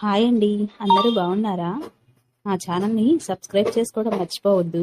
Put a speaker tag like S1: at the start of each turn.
S1: Hi అండి. అందరూ బాగున్నారా? మా ఛానల్ని సబ్స్క్రైబ్ చేసుకోవడం మర్చిపోవద్దు.